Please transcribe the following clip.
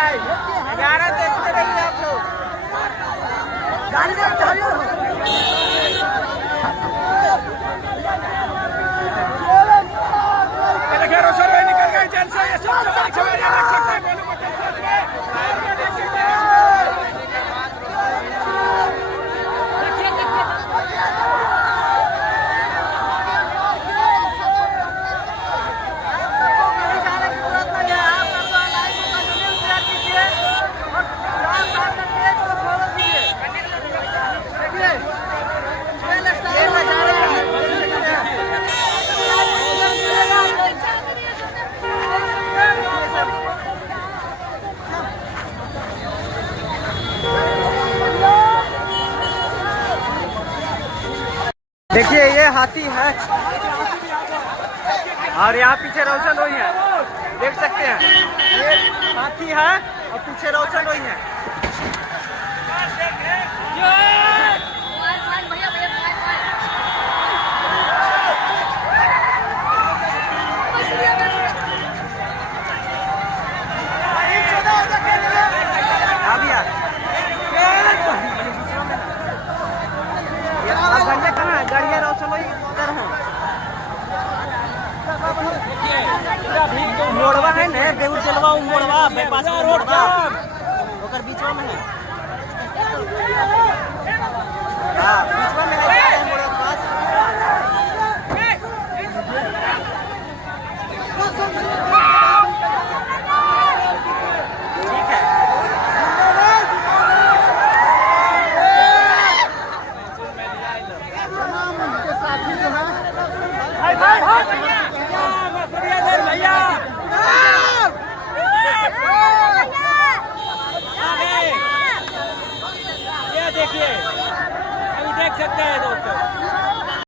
11 देखते रहिए आप लोग। देखिए रोशन भाई निकल गए जेल से। ये सब देख सकते हैं, गोलू को देख सकते हैं, देख सकते हैं। देखिए ये हाथी है और यहाँ पीछे रोशन रोई है, देख सकते हैं। ये हाथी है और पीछे रोशन रोई है। गाड़िया रोशन रोई इधर है। मोड़वा है ना, देउर चलवा मोड़वा बाईपास मोड़वा ओकर बीचवा में है। हां बीचवा में है मोड़वा के पास। ठीक है भैया ये देखिए, अभी देख सकते हैं दोस्तों।